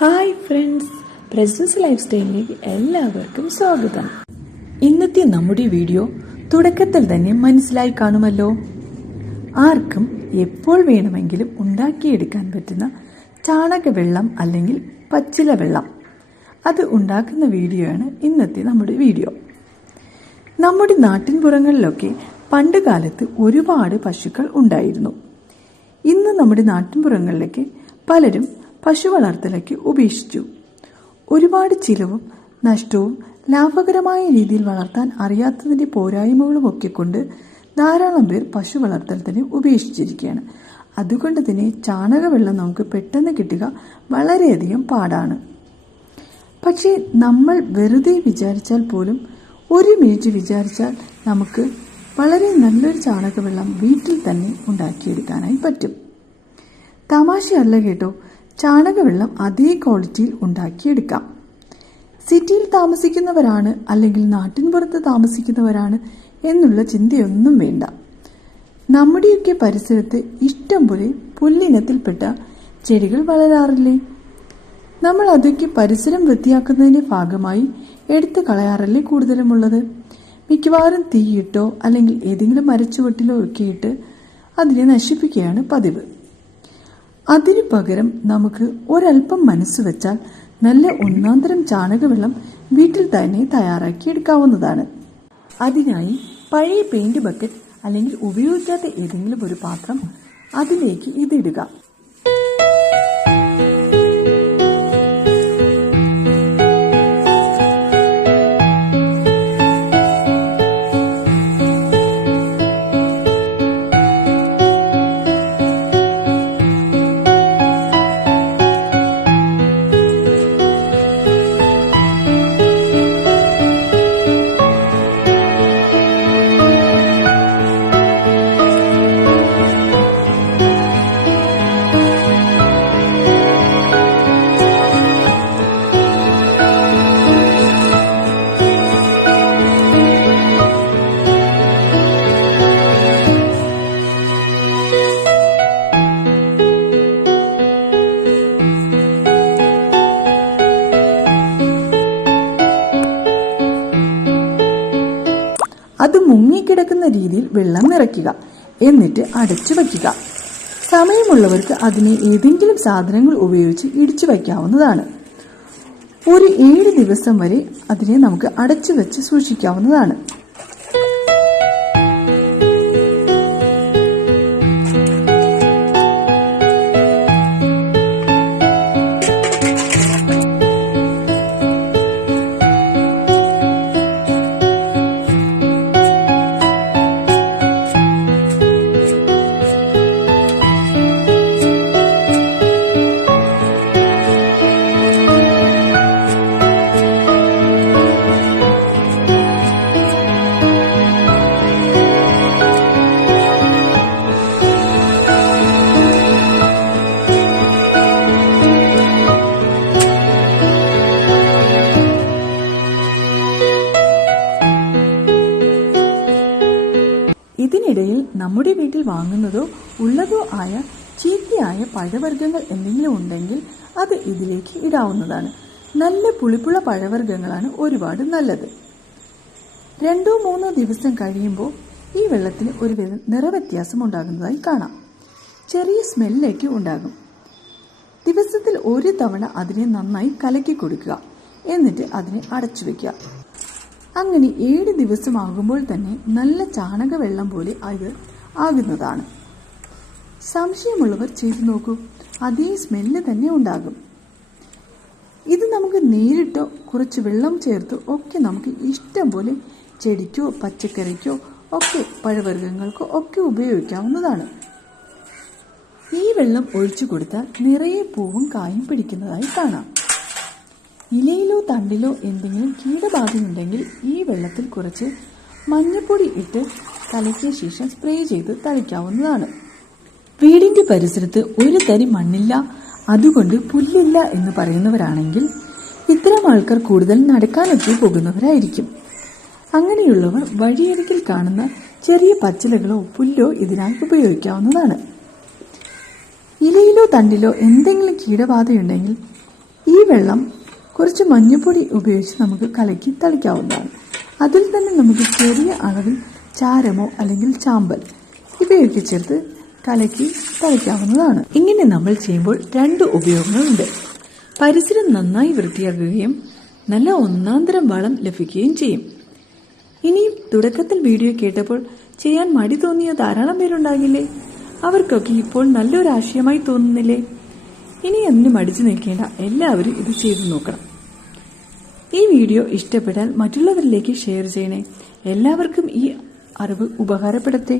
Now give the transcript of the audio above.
Hi friends. Presence life സ്റ്റൈലിലേക്ക് എല്ലാവർക്കും സ്വാഗതം. ഇന്നത്തെ നമ്മുടെ വീഡിയോ തുടക്കത്തിൽ തന്നെ മനസ്സിലായി കാണുമല്ലോ. ആർക്കും എപ്പോൾ വേണമെങ്കിലും ഉണ്ടാക്കിയെടുക്കാൻ പറ്റുന്ന ചാണക വെള്ളം അല്ലെങ്കിൽ പച്ചില വെള്ളം. അത് ഉണ്ടാക്കുന്ന വീഡിയോ ആണ് ഇന്നത്തെ നമ്മുടെ വീഡിയോ. നമ്മുടെ നാട്ടിൻപുറങ്ങളിലൊക്കെ പണ്ട് കാലത്ത് ഒരുപാട് പശുക്കൾ ഉണ്ടായിരുന്നു. ഇന്ന് നമ്മുടെ നാട്ടിൻപുറങ്ങളിലേക്ക് പലരും പശു വളർത്തലയ്ക്ക് ഉപേക്ഷിച്ചു. ഒരുപാട് ചിലവും നഷ്ടവും ലാഭകരമായ രീതിയിൽ വളർത്താൻ അറിയാത്തതിന്റെ പോരായ്മകളും ഒക്കെ കൊണ്ട് ധാരാളം പേർ പശു വളർത്തൽ തന്നെ ഉപേക്ഷിച്ചിരിക്കുകയാണ്. അതുകൊണ്ട് തന്നെ ചാണകവെള്ളം നമുക്ക് പെട്ടെന്ന് കിട്ടുക വളരെയധികം പാടാണ്. പക്ഷേ നമ്മൾ വെറുതെ വിചാരിച്ചാൽ പോലും ഒരു മിനിറ്റ് വിചാരിച്ചാൽ നമുക്ക് വളരെ നല്ലൊരു ചാണകവെള്ളം വീട്ടിൽ തന്നെ ഉണ്ടാക്കിയെടുക്കാനായി പറ്റും. തമാശയല്ല കേട്ടോ. ചാണകവെള്ളം അതേ ക്വാളിറ്റിയിൽ ഉണ്ടാക്കിയെടുക്കാം. സിറ്റിയിൽ താമസിക്കുന്നവരാണ് അല്ലെങ്കിൽ നാട്ടിൻപുറത്ത് താമസിക്കുന്നവരാണ് എന്നുള്ള ചിന്തയൊന്നും വേണ്ട. നമ്മുടെയൊക്കെ പരിസരത്ത് ഇഷ്ടംപോലെ പുല്ലിനത്തിൽപ്പെട്ട ചെടികൾ വളരാറില്ലേ? നമ്മൾ അതൊക്കെ പരിസരം വൃത്തിയാക്കുന്നതിന്റെ ഭാഗമായി എടുത്തു കളയാറല്ലേ കൂടുതലുമുള്ളത്? മിക്കവാറും തീയിട്ടോ അല്ലെങ്കിൽ ഏതെങ്കിലും മരച്ചുവട്ടിലോ ഒക്കെ ഇട്ട് അതിനെ നശിപ്പിക്കുകയാണ് പതിവ്. അതിനു പകരം നമുക്ക് ഒരല്പം മനസ്സ് വെച്ചാൽ നല്ല ഒന്നാന്തരം ചാണകവെള്ളം വീട്ടിൽ തന്നെ തയ്യാറാക്കി എടുക്കാവുന്നതാണ്. അതിനായി പഴയ പെയിന്റ് ബക്കറ്റ് അല്ലെങ്കിൽ ഉപയോഗിക്കാത്ത ഏതെങ്കിലും ഒരു പാത്രം അതിലേക്ക് ഇതിടുക അത് മുങ്ങിക്കിടക്കുന്ന രീതിയിൽ വെള്ളം നിറയ്ക്കുക. എന്നിട്ട് അടച്ചു വയ്ക്കുക. സമയമുള്ളവർക്ക് അതിനെ ഏതെങ്കിലും സാധനങ്ങൾ ഉപയോഗിച്ച് ഇടിച്ചു വയ്ക്കാവുന്നതാണ്. ഒരു ഏഴ് ദിവസം വരെ അതിനെ നമുക്ക് അടച്ചു വെച്ച് സൂക്ഷിക്കാവുന്നതാണ്. നമ്മുടെ വീട്ടിൽ വാങ്ങുന്നതോ ഉള്ളതോ ആയ ചീത്തയായ പഴവർഗങ്ങൾ എന്തെങ്കിലും ഉണ്ടെങ്കിൽ അത് ഇതിലേക്ക് ഇടാവുന്നതാണ്. നല്ല പുളിപ്പുള്ള പഴവർഗങ്ങളാണ് ഒരുപാട് നല്ലത്. രണ്ടോ മൂന്നോ ദിവസം കഴിയുമ്പോൾ ഈ വെള്ളത്തിന് ഒരു നിറവ്യത്യാസം ഉണ്ടാകുന്നതായി കാണാം. ചെറിയ സ്മെല്ലൊക്കെ ഉണ്ടാകും. ദിവസത്തിൽ ഒരു തവണ അതിനെ നന്നായി കലക്കി കൊടുക്കുക. എന്നിട്ട് അതിനെ അടച്ചു വെക്കുക. അങ്ങനെ ഏഴ് ദിവസമാകുമ്പോൾ തന്നെ നല്ല ചാണക വെള്ളം പോലെ ഇത് ആകുന്നതാണ്. സംശയമുള്ളവർ ചെയ്തു നോക്കൂ. അതേ സ്മെല്ല് തന്നെ ഉണ്ടാകും. ഇത് നമുക്ക് നേരിട്ടോ കുറച്ച് വെള്ളം ചേർത്തോ ഒക്കെ നമുക്ക് ഇഷ്ടം പോലെ ചെടിക്കോ പച്ചക്കറിക്കോ ഒക്കെ പഴവർഗങ്ങൾക്കോ ഒക്കെ ഉപയോഗിക്കാവുന്നതാണ്. ഈ വെള്ളം ഒഴിച്ചു കൊടുത്താൽ നിറയെ പൂവും കായും പിടിക്കുന്നതായി കാണാം. ഇലയിലോ തണ്ടിലോ എന്തെങ്കിലും കീടബാധയുണ്ടെങ്കിൽ ഈ വെള്ളത്തിൽ കുറച്ച് മഞ്ഞപ്പൊടി ഇട്ട് കലക്കിയ ശേഷം സ്പ്രേ ചെയ്ത് തളിക്കാവുന്നതാണ്. വീടിന്റെ പരിസരത്ത് ഒരു തരി മണ്ണില്ല അതുകൊണ്ട് പുല്ലില്ല എന്ന് പറയുന്നവരാണെങ്കിൽ ഇത്തരം ആൾക്കാർ കൂടുതൽ നടക്കാനൊക്കെ പോകുന്നവരായിരിക്കും. അങ്ങനെയുള്ളവർ വഴിയരികിൽ കാണുന്ന ചെറിയ പച്ചിലകളോ പുല്ലോ ഇതിനായി ഉപയോഗിക്കാവുന്നതാണ്. ഇലയിലോ തണ്ടിലോ എന്തെങ്കിലും കീടബാധയുണ്ടെങ്കിൽ ഈ വെള്ളം കുറച്ച് മഞ്ഞപ്പൊടി ഉപയോഗിച്ച് നമുക്ക് കലക്കി തളിക്കാവുന്നതാണ്. അതിൽ തന്നെ നമുക്ക് ചെറിയ അളവിൽ ചാരമോ അല്ലെങ്കിൽ ചാമ്പൽ. ഇവയൊക്കെ ചേർത്ത് കലക്കി തളിക്കാവുന്നതാണ്. ഇങ്ങനെ നമ്മൾ ചെയ്യുമ്പോൾ രണ്ട് ഉപയോഗങ്ങളുണ്ട്. പരിസരം നന്നായി വൃത്തിയാക്കുകയും നല്ല ഒന്നാന്തരം വളം ലഭിക്കുകയും ചെയ്യും. ഇനിയും തുടക്കത്തിൽ വീഡിയോ കേട്ടപ്പോൾ ചെയ്യാൻ മടി തോന്നിയ ധാരാളം പേരുണ്ടാകില്ലേ? അവർക്കൊക്കെ ഇപ്പോൾ നല്ലൊരു ആശയമായി തോന്നുന്നില്ലേ? ഇനി അതിന് മടിച്ചു നിൽക്കേണ്ട എല്ലാവരും ഇത് ചെയ്തു നോക്കണം. ഈ വീഡിയോ ഇഷ്ടപ്പെട്ടാൽ മറ്റുള്ളവരിലേക്ക് ഷെയർ ചെയ്യണേ. എല്ലാവർക്കും ഈ അറിവ് ഉപകാരപ്പെടട്ടെ